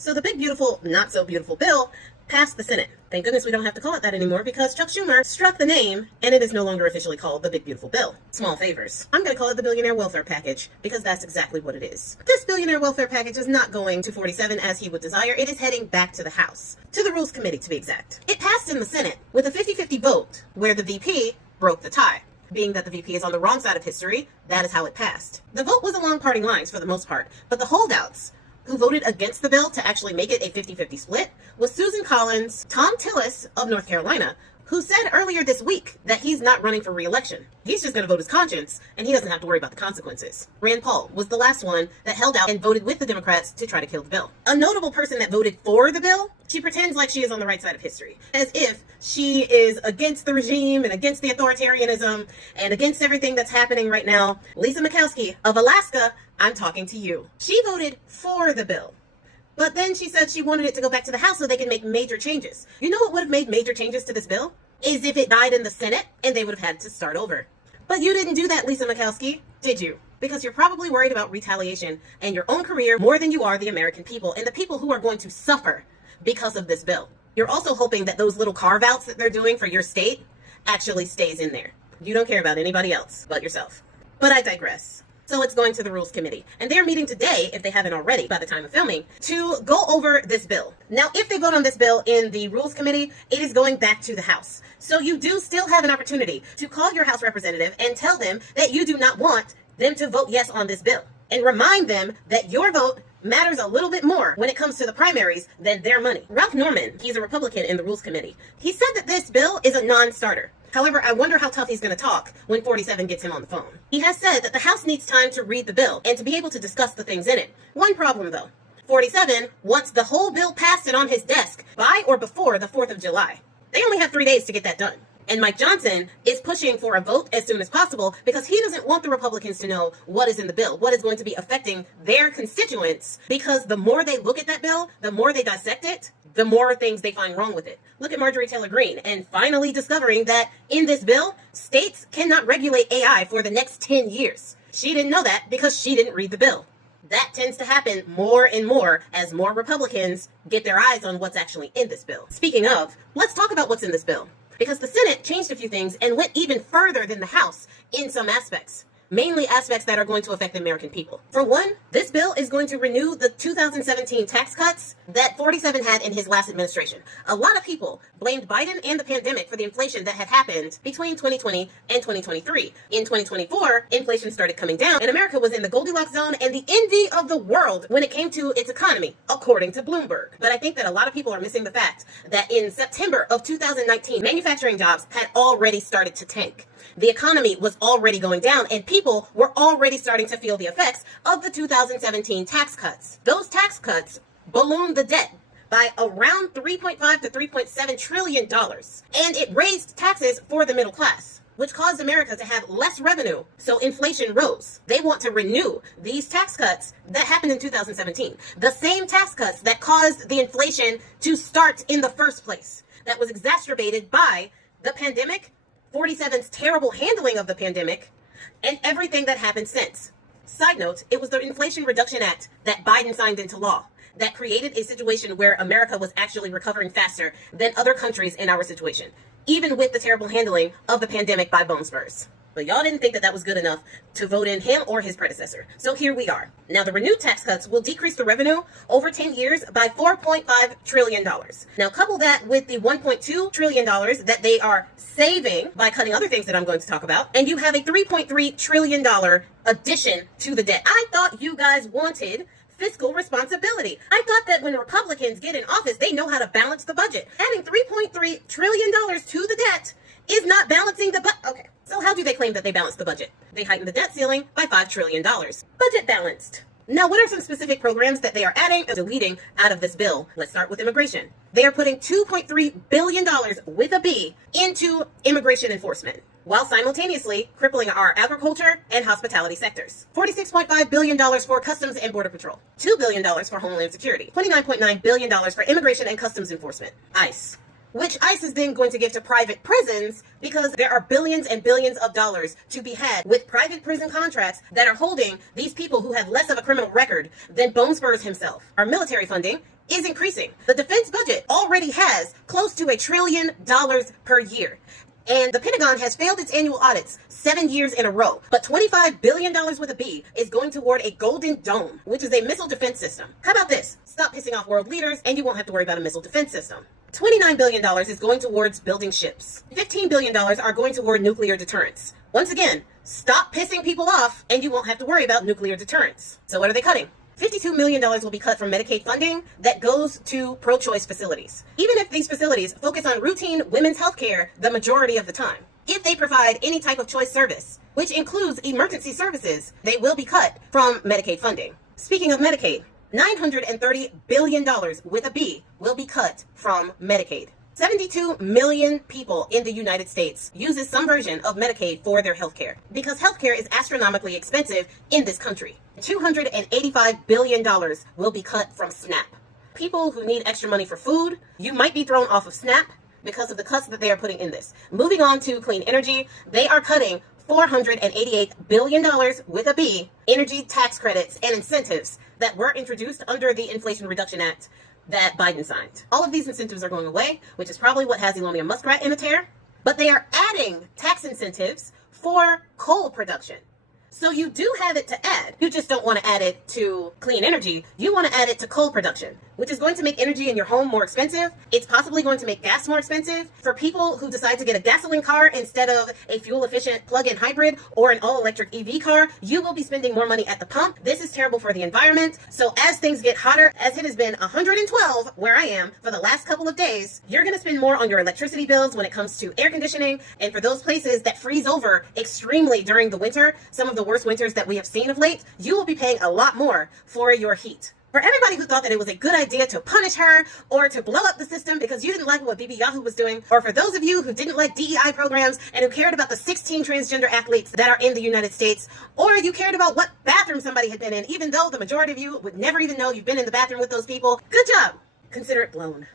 So the big, beautiful, not so beautiful bill passed the Senate. Thank goodness we don't have to call it that anymore because Chuck Schumer struck the name and it is no longer officially called the Big Beautiful Bill. Small favors. I'm going to call it the Billionaire Welfare Package because that's exactly what it is. This Billionaire Welfare Package is not going to 47 as he would desire. It is heading back to the House, to the Rules Committee to be exact. It passed in the Senate with a 50-50 vote where the VP broke the tie. Being that the VP is on the wrong side of history, that is how it passed. The vote was along party lines for the most part, but the holdouts who voted against the bill to actually make it a 50-50 split was Susan Collins, Tom Tillis of North Carolina, who said earlier this week that he's not running for re-election. He's just going to vote his conscience, and he doesn't have to worry about the consequences. Rand Paul was the last one that held out and voted with the Democrats to try to kill the bill. A notable person that voted for the bill, she pretends like she is on the right side of history, as if she is against the regime and against the authoritarianism and against everything that's happening right now. Lisa Murkowski of Alaska, I'm talking to you. She voted for the bill. But then she said she wanted it to go back to the House so they can make major changes. You know what would have made major changes to this bill? Is if it died in the Senate and they would have had to start over. But you didn't do that, Lisa Murkowski, did you? Because you're probably worried about retaliation and your own career more than you are the American people and the people who are going to suffer because of this bill. You're also hoping that those little carve-outs that they're doing for your state actually stays in there. You don't care about anybody else but yourself. But I digress. So it's going to the Rules Committee. And they're meeting today, if they haven't already by the time of filming, to go over this bill. Now, if they vote on this bill in the Rules Committee, it is going back to the House. So you do still have an opportunity to call your House representative and tell them that you do not want them to vote yes on this bill. And remind them that your vote matters a little bit more when it comes to the primaries than their money. Ralph Norman, he's a Republican in the Rules Committee. He said that this bill is a non-starter. However, I wonder how tough he's going to talk when 47 gets him on the phone. He has said that the House needs time to read the bill and to be able to discuss the things in it. One problem, though. 47 wants the whole bill passed and on his desk by or before the 4th of July. They only have 3 days to get that done. And Mike Johnson is pushing for a vote as soon as possible because he doesn't want the Republicans to know what is in the bill, what is going to be affecting their constituents, because the more they look at that bill, the more they dissect it, the more things they find wrong with it. Look at Marjorie Taylor Greene and finally discovering that in this bill, states cannot regulate AI for the next 10 years. She didn't know that because she didn't read the bill. That tends to happen more and more as more Republicans get their eyes on what's actually in this bill. Speaking of, let's talk about what's in this bill. Because the Senate changed a few things and went even further than the House in some aspects. Mainly aspects that are going to affect the American people. For one, this bill is going to renew the 2017 tax cuts that 47 had in his last administration. A lot of people blamed Biden and the pandemic for the inflation that had happened between 2020 and 2023. In 2024, inflation started coming down and America was in the Goldilocks zone and the envy of the world when it came to its economy, according to Bloomberg. But I think that a lot of people are missing the fact that in September of 2019, manufacturing jobs had already started to tank. The economy was already going down and people were already starting to feel the effects of the 2017 tax cuts. Those tax cuts ballooned the debt by around $3.5 to $3.7 trillion. And it raised taxes for the middle class, which caused America to have less revenue. So inflation rose. They want to renew these tax cuts that happened in 2017. The same tax cuts that caused the inflation to start in the first place. That was exacerbated by the pandemic, 47's terrible handling of the pandemic, and everything that happened since. Side note, it was the Inflation Reduction Act that Biden signed into law that created a situation where America was actually recovering faster than other countries in our situation, even with the terrible handling of the pandemic by Bone Spurs. But y'all didn't think that that was good enough to vote in him or his predecessor. So here we are. Now, the renewed tax cuts will decrease the revenue over 10 years by $4.5 trillion. Now, couple that with the $1.2 trillion that they are saving by cutting other things that I'm going to talk about, and you have a $3.3 trillion addition to the debt. I thought you guys wanted fiscal responsibility. I thought that when Republicans get in office, they know how to balance the budget. Adding $3.3 trillion to the debt is not balancing the budget. Okay, so how do they claim that they balanced the budget? They heightened the debt ceiling by $5 trillion. Budget balanced. Now, what are some specific programs that they are adding and deleting out of this bill? Let's start with immigration. They are putting $2.3 billion with a B into immigration enforcement, while simultaneously crippling our agriculture and hospitality sectors. $46.5 billion for Customs and Border Patrol. $2 billion for Homeland Security. $29.9 billion for Immigration and Customs Enforcement. ICE. Which ICE is then going to give to private prisons because there are billions and billions of dollars to be had with private prison contracts that are holding these people who have less of a criminal record than Bone Spurs himself. Our military funding is increasing. The defense budget already has close to $1 trillion per year. And the Pentagon has failed its annual audits 7 years in a row. But $25 billion with a B is going toward a Golden Dome, which is a missile defense system. How about this? Stop pissing off world leaders and you won't have to worry about a missile defense system. $29 billion is going towards building ships. $15 billion are going toward nuclear deterrence. Once again, stop pissing people off and you won't have to worry about nuclear deterrence. So what are they cutting? $52 million will be cut from Medicaid funding that goes to pro-choice facilities. Even if these facilities focus on routine women's health care the majority of the time. If they provide any type of choice service, which includes emergency services, they will be cut from Medicaid funding. Speaking of Medicaid, $930 billion with a B will be cut from Medicaid. 72 million people in the United States uses some version of Medicaid for their healthcare because healthcare is astronomically expensive in this country. $285 billion will be cut from SNAP. People who need extra money for food, you might be thrown off of SNAP because of the cuts that they are putting in this. Moving on to clean energy, they are cutting $488 billion with a B, energy tax credits and incentives that were introduced under the Inflation Reduction Act that Biden signed. All of these incentives are going away, which is probably what has Elonia Muskrat in a tear. But they are adding tax incentives for coal production. So you do have it to add. You just don't want to add it to clean energy. You want to add it to coal production, which is going to make energy in your home more expensive. It's possibly going to make gas more expensive. For people who decide to get a gasoline car instead of a fuel-efficient plug-in hybrid or an all-electric EV car, you will be spending more money at the pump. This is terrible for the environment. So as things get hotter, as it has been 112 where I am for the last couple of days, you're going to spend more on your electricity bills when it comes to air conditioning. And for those places that freeze over extremely during the winter, some of the worst winters that we have seen of late, you will be paying a lot more for your heat. For everybody who thought that it was a good idea to punish her or to blow up the system because you didn't like what Bibi Yahoo was doing, or for those of you who didn't like DEI programs and who cared about the 16 transgender athletes that are in the United States, or you cared about what bathroom somebody had been in, even though the majority of you would never even know you've been in the bathroom with those people, good job. Consider it blown.